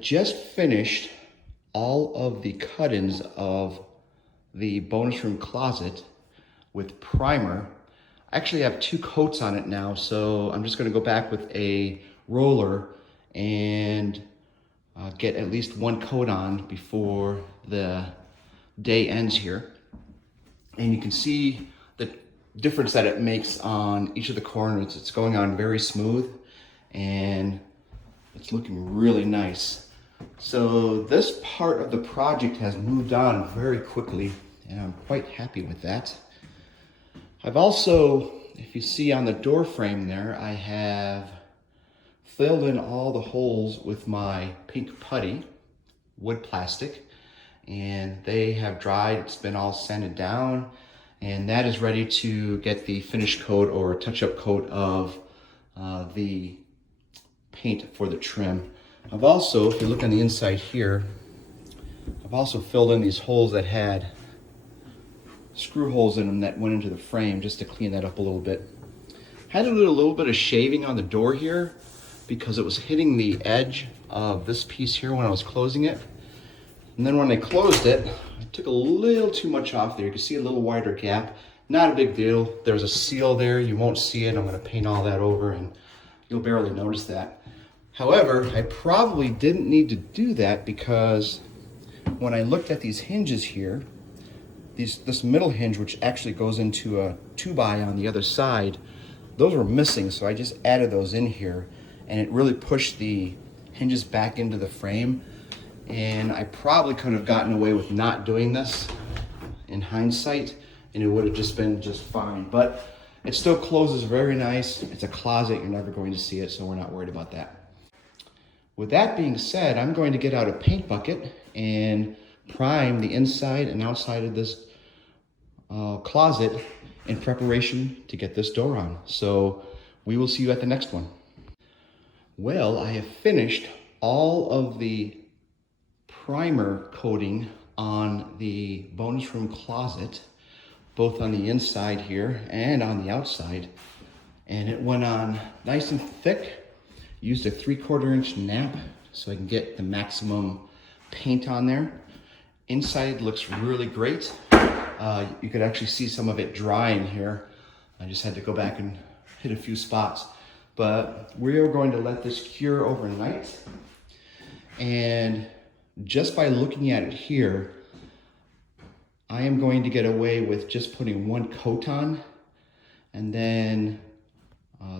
just finished all of the cut-ins of the bonus room closet with primer. I actually have 2 coats on it now, so I'm just going to go back with a roller and get at least 1 coat on before the day ends here. And you can see the difference that it makes on each of the corners. It's going on very smooth and it's looking really nice. So this part of the project has moved on very quickly and I'm quite happy with that. I've also, if you see on the door frame there, I have filled in all the holes with my pink putty, wood plastic, and they have dried. It's been all sanded down, and that is ready to get the finish coat or touch-up coat of the paint for the trim. I've also, if you look on the inside here, I've also filled in these holes that had screw holes in them that went into the frame just to clean that up a little bit. Had to do a little bit of shaving on the door here because it was hitting the edge of this piece here when I was closing it. And then when I closed it, I took a little too much off there. You can see a little wider gap. Not a big deal. There's a seal there. You won't see it. I'm going to paint all that over and you'll barely notice that. However, I probably didn't need to do that because when I looked at these hinges here, this middle hinge, which actually goes into a 2-by on the other side, those were missing. So I just added those in here and it really pushed the hinges back into the frame. And I probably could have gotten away with not doing this in hindsight and it would have just been just fine. But it still closes very nice. It's a closet, you're never going to see it, so we're not worried about that. With that being said, I'm going to get out a paint bucket and prime the inside and outside of this closet in preparation to get this door on. So we will see you at the next one. Well, I have finished all of the primer coating on the bonus room closet, both on the inside here and on the outside. And it went on nice and thick. Used a 3/4 inch nap so I can get the maximum paint on there. Inside looks really great. You could actually see some of it drying here. I just had to go back and hit a few spots. But we are going to let this cure overnight. And just by looking at it here, I am going to get away with just putting 1 coat on. And then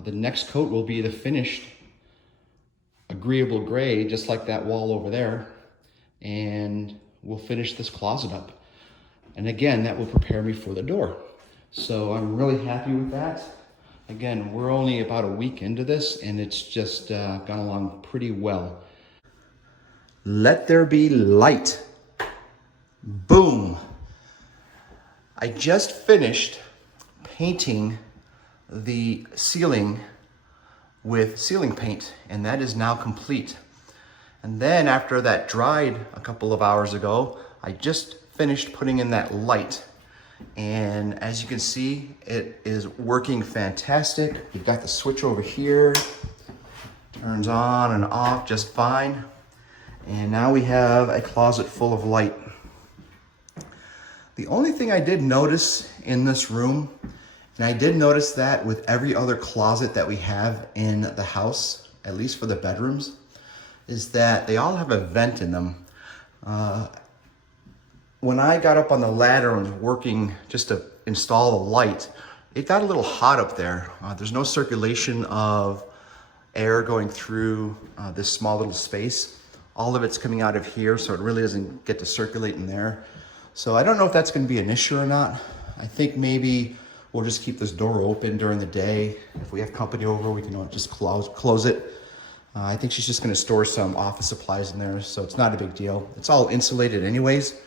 the next coat will be the finished agreeable gray, just like that wall over there. And we'll finish this closet up. And again, that will prepare me for the door. So I'm really happy with that. Again, we're only about a week into this and it's just gone along pretty well. Let there be light. Boom. I just finished painting the ceiling with ceiling paint and that is now complete. And then after that dried a couple of hours ago, I just finished putting in that light. And as you can see, it is working fantastic. You've got the switch over here, turns on and off just fine. And now we have a closet full of light. The only thing I did notice in this room, and I did notice that with every other closet that we have in the house, at least for the bedrooms, is that they all have a vent in them. When I got up on the ladder and was working just to install the light, it got a little hot up there. There's no circulation of air going through this small little space. All of it's coming out of here, so it really doesn't get to circulate in there. So I don't know if that's going to be an issue or not. I think maybe we'll just keep this door open during the day. If we have company over, we can just close it. I think she's just going to store some office supplies in there, so it's not a big deal. It's all insulated anyways.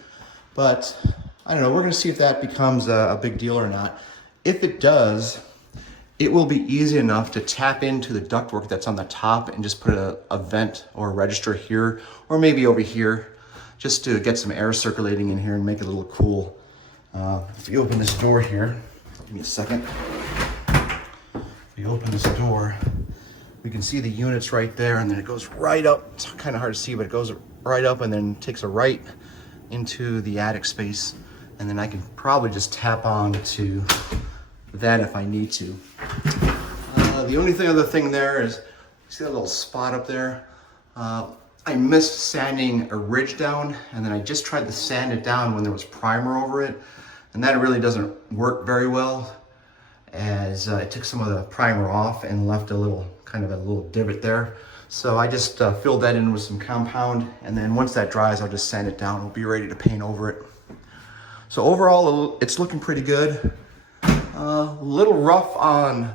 But I don't know, we're gonna see if that becomes a big deal or not. If it does, it will be easy enough to tap into the ductwork that's on the top and just put a vent or a register here, or maybe over here, just to get some air circulating in here and make it a little cool. If you open this door here, give me a second. If you open this door, We can see the units right there, and then it goes right up. It's kind of hard to see, but it goes right up and then takes a right into the attic space. And then I can probably just tap on to that if I need to. The only other thing there is, see that little spot up there? I missed sanding a ridge down, and then I just tried to sand it down when there was primer over it, and that really doesn't work very well, as it took some of the primer off and left a little divot there. So I just filled that in with some compound, and then once that dries, I'll just sand it down. We'll be ready to paint over it. So overall, it's looking pretty good. A little rough on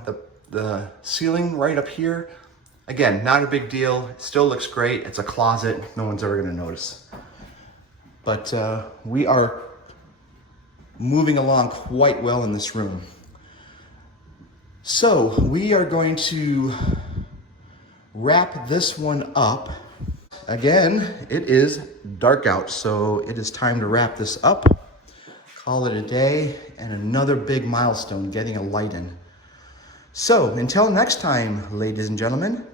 the ceiling right up here. Again, not a big deal. It still looks great. It's a closet. No one's ever gonna notice. But we are moving along quite well in this room. So we are going to wrap this one up. Again, it is dark out, so it is time to wrap this up. Call it a day, and another big milestone, getting a light in. So until next time, ladies and gentlemen,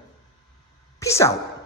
peace out.